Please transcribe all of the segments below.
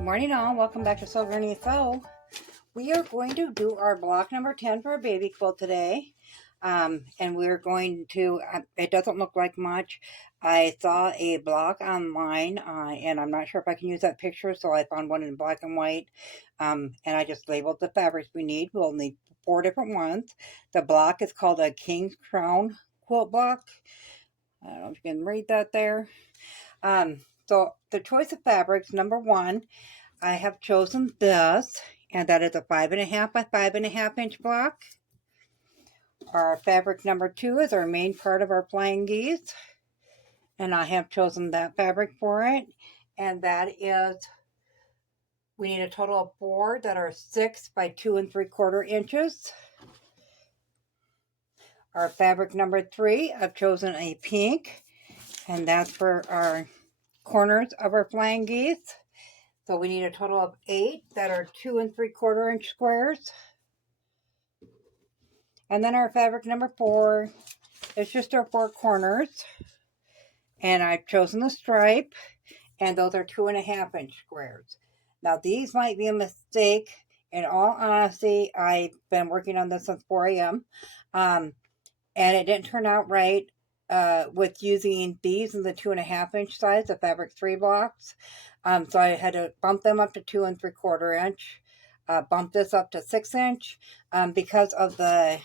Good morning all, welcome back to Sew Granny Sew. We are going to do our block number 10 for a baby quilt today. And we're going to, it doesn't look like much. I saw a block online and I'm not sure if I can use that picture, so I found one in black and white. And I just labeled the fabrics we need. We'll need 4 different ones. The block is called a King's Crown quilt block. I don't know if you can read that there. So the choice of fabrics, number 1, I have chosen this, and that is a 5.5 by 5.5 inch block. Our fabric number 2 is our main part of our flying geese, and I have chosen that fabric for it, and that is, we need a total of 4 that are 6 by 2 3/4 inches. Our fabric number 3, I've chosen a pink, and that's for our corners of our flying geese. So we need a total of 8 that are 2 3/4 inch squares. And then our fabric number 4 is just our 4 corners. And I've chosen the stripe, and those are 2.5 inch squares. Now these might be a mistake. In all honesty, I've been working on this since 4 a.m. And it didn't turn out right with using these in the 2.5 inch size, the fabric 3 blocks. So I had to bump them up to 2 3/4 inch, bump this up to 6 inch, because of the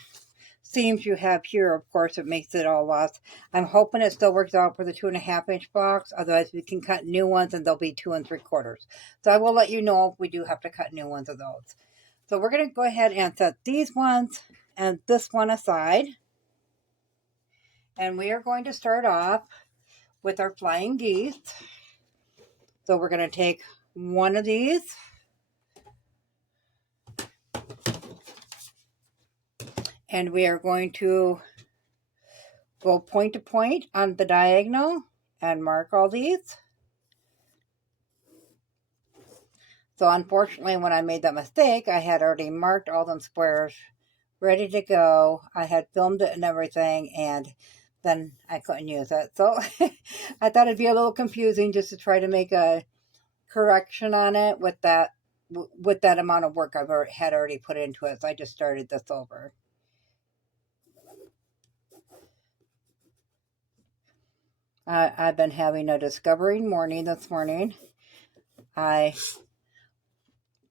seams you have here. Of course, it makes it all lost. I'm hoping it still works out for the 2.5 inch blocks. Otherwise, we can cut new ones and they'll be 2 3/4. So I will let you know if we do have to cut new ones of those. So we're going to go ahead and set these ones and this one aside. And we are going to start off with our flying geese. So we're going to take one of these, and we are going to go point to point on the diagonal and mark all these. So unfortunately, when I made that mistake, I had already marked all them squares ready to go. I had filmed it and everything, and then I couldn't use it. So I thought it'd be a little confusing just to try to make a correction on it with that amount of work I've had already put into it. So I just started this over. I've been having a discovering morning this morning. I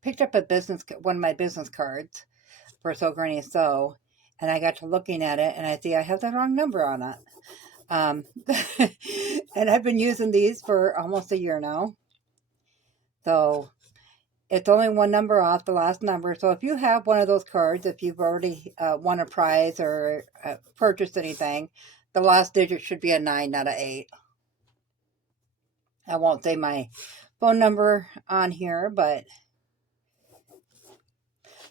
picked up one of my business cards for Sew Granny Sew, and I got to looking at it, and I see I have the wrong number on it. And I've been using these for almost a year now. So it's only one number off the last number. So if you have one of those cards, if you've already won a prize or purchased anything, the last digit should be a 9, not an 8. I won't say my phone number on here, but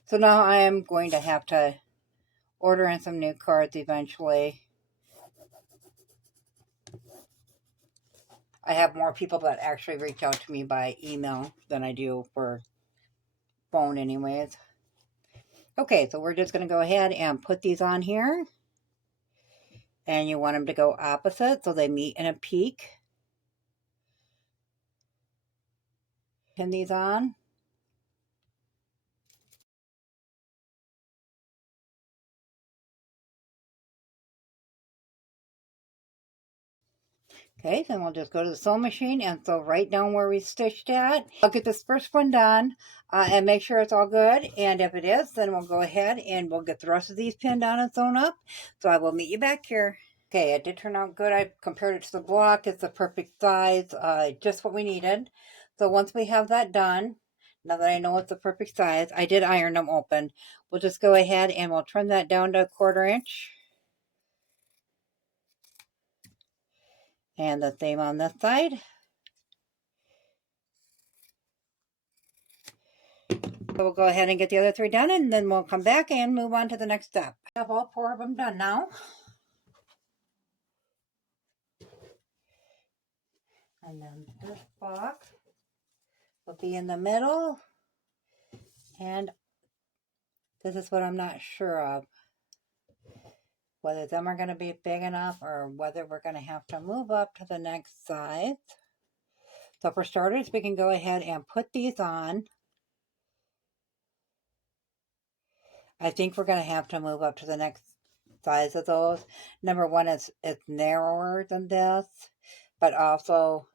so now I am going to have to order in some new cards eventually. I have more people that actually reach out to me by email than I do for phone anyways. Okay, so we're just going to go ahead and put these on here. And you want them to go opposite so they meet in a peak. Pin these on. Okay, then we'll just go to the sewing machine and sew right down where we stitched at. I'll get this first one done and make sure it's all good. And if it is, then we'll go ahead and we'll get the rest of these pinned down and sewn up. So I will meet you back here. Okay, it did turn out good. I compared it to the block. It's the perfect size, just what we needed. So once we have that done, now that I know it's the perfect size, I did iron them open. We'll just go ahead and we'll trim that down to 1/4 inch. And the same on this side. So we'll go ahead and get the other 3 done, and then we'll come back and move on to the next step. I have all 4 of them done now. And then this box will be in the middle. And this is what I'm not sure of. Whether them are going to be big enough or whether we're going to have to move up to the next size. So for starters, we can go ahead and put these on. I think we're going to have to move up to the next size of those. Number one, it's narrower than this, but also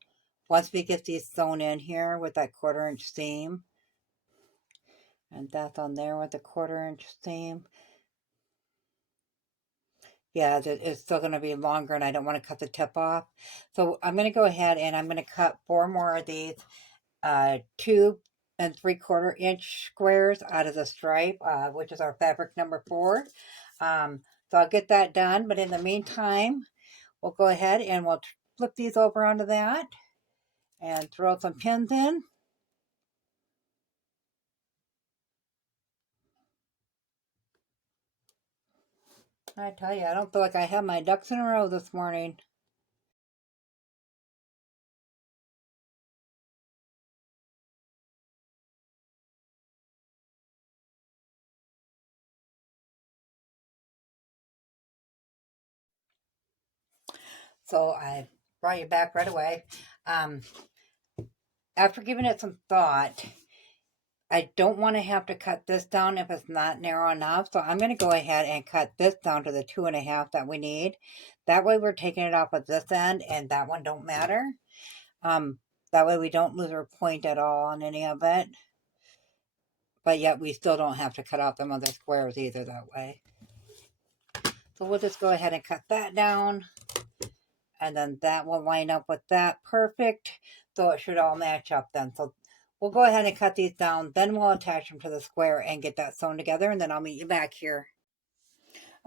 once we get these sewn in here with that 1/4 inch seam, and that's on there with the 1/4 inch seam. Yeah, it's still going to be longer and I don't want to cut the tip off. So I'm going to go ahead and I'm going to cut 4 more of these 2 3/4 inch squares out of the stripe, which is our fabric number 4. So I'll get that done, but in the meantime, we'll go ahead and we'll flip these over onto that and throw some pins in. I tell you, I don't feel like I have my ducks in a row this morning. So I brought you back right away. After giving it some thought, I don't want to have to cut this down if it's not narrow enough. So I'm going to go ahead and cut this down to the 2.5 that we need. That way we're taking it off at this end and that one don't matter. That way we don't lose our point at all on any of it. But yet we still don't have to cut out them other squares either that way. So we'll just go ahead and cut that down. And then that will line up with that perfect. So it should all match up then. So we'll go ahead and cut these down. Then we'll attach them to the square and get that sewn together. And then I'll meet you back here.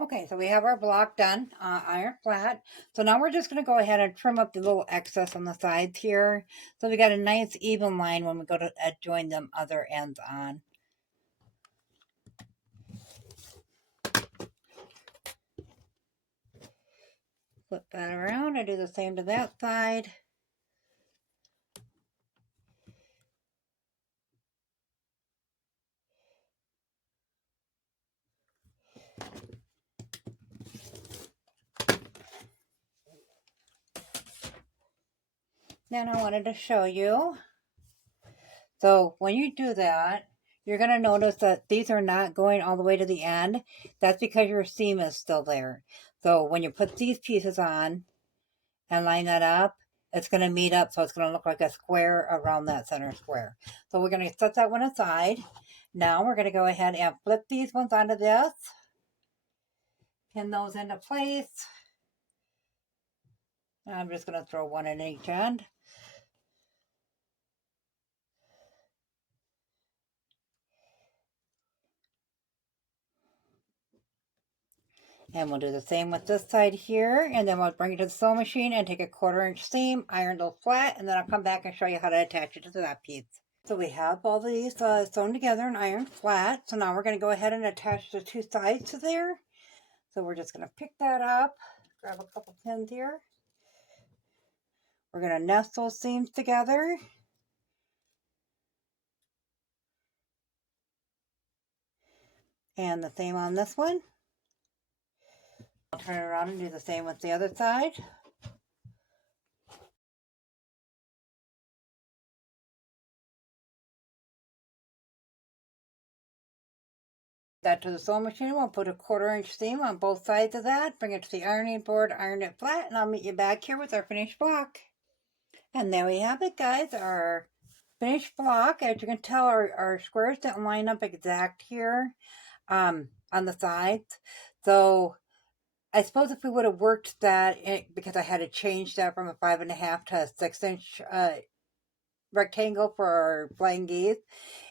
Okay, so we have our block done, iron flat. So now we're just going to go ahead and trim up the little excess on the sides here. So we got a nice even line when we go to join them other ends on. Flip that around. I do the same to that side. Then I wanted to show you. So when you do that, you're going to notice that these are not going all the way to the end. That's because your seam is still there. So when you put these pieces on and line that up, it's going to meet up, so it's going to look like a square around that center square. So we're going to set that one aside. Now we're going to go ahead and flip these ones onto this. Pin those into place. I'm just going to throw one in each end. And we'll do the same with this side here. And then we'll bring it to the sewing machine and take a 1/4 inch seam, iron those flat, and then I'll come back and show you how to attach it to that piece. So we have all these sewn together and ironed flat. So now we're going to go ahead and attach the 2 sides to there. So we're just going to pick that up, grab a couple pins here. We're going to nest those seams together. And the same on this one. I'll turn it around and do the same with the other side. That to the sewing machine. We'll put a 1/4 inch seam on both sides of that. Bring it to the ironing board, iron it flat, and I'll meet you back here with our finished block. And there we have it, guys. Our finished block. As you can tell, our squares didn't line up exact here on the sides. So I suppose if we would have worked that, because I had to change that from a 5.5 to a 6-inch rectangle for our flying geese,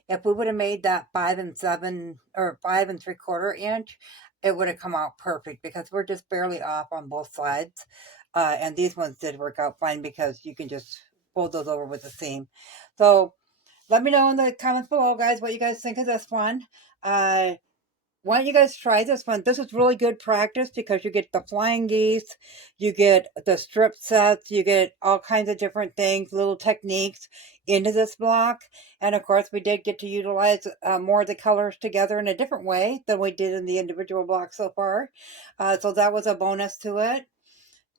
if we would have made that 5 and 7 or 5 3/4 inch, it would have come out perfect because we're just barely off on both sides. And these ones did work out fine because you can just fold those over with the seam. So let me know in the comments below, guys, what you guys think of this one. Why don't you guys try this one? This is really good practice because you get the flying geese, you get the strip sets, you get all kinds of different things, little techniques into this block. And of course, we did get to utilize more of the colors together in a different way than we did in the individual blocks so far. So that was a bonus to it.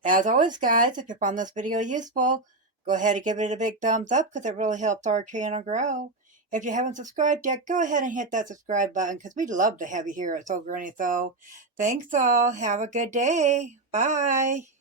As always, guys, if you found this video useful, go ahead and give it a big thumbs up because it really helps our channel grow. If you haven't subscribed yet, go ahead and hit that subscribe button because we'd love to have you here at Sew Granny Sew. Thanks all. Have a good day. Bye.